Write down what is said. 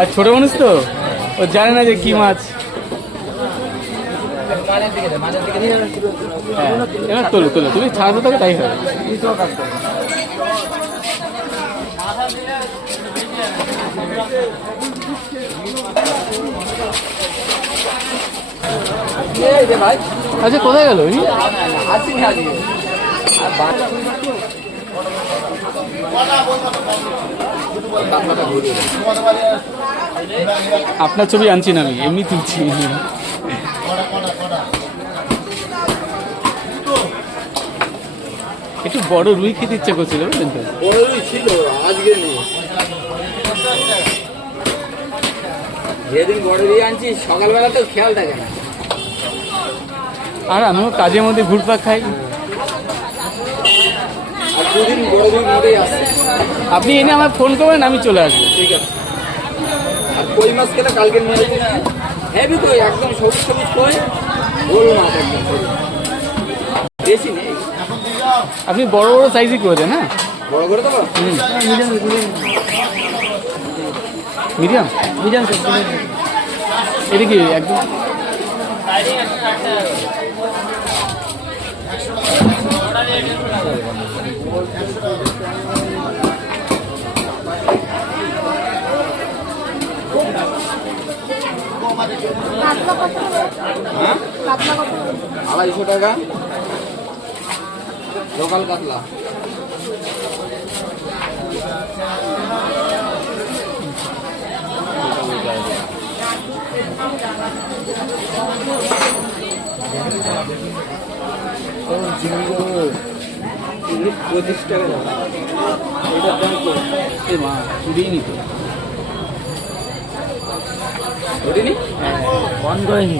আর ছোট মানুষ তো ও জানে না যে কি মাছ। এবার তোলো তোলো, তুমি ছাড়াতে থাকো তাই হবে। আচ্ছা কোথায় গেল? আপনার ছবি আনছি না আমি, এমনি তুলছি। একটু বড় রুই খেতে ইচ্ছে করছিল, বুঝলেন তো? বড় রুই ছিল, আজকে নেই। যেদিন বড় রুই আনছি সকালবেলা তো খেয়াল থাকে না। আর আমিও কাজের মধ্যে ঘুরপাক খাই। আর দুদিন বড় রুই মরেই আসছে। আপনি এনে আমার ফোন করবেন, আমি চলে আসবো। ঠিক আছে। আর কই মাছ খেলে কালকে মেরেছি না, হেভি কই, একদম সবুজ সবুজ কই, গোল মাছ একদম সবুজ, বেশি নেই। আপনি বড় বড় সাইজই করে দেন। হ্যাঁ বড় করে দেবো। মিডিয়াম মিডিয়াম এটা কি একদম হ্যাঁ 250 টাকা লোকাল কাতলা। চিংড়ি 25 টাকা দাম। এটার দাম কত? এই মা চুরিয়ে নিত। ওটা নি অন করেনি।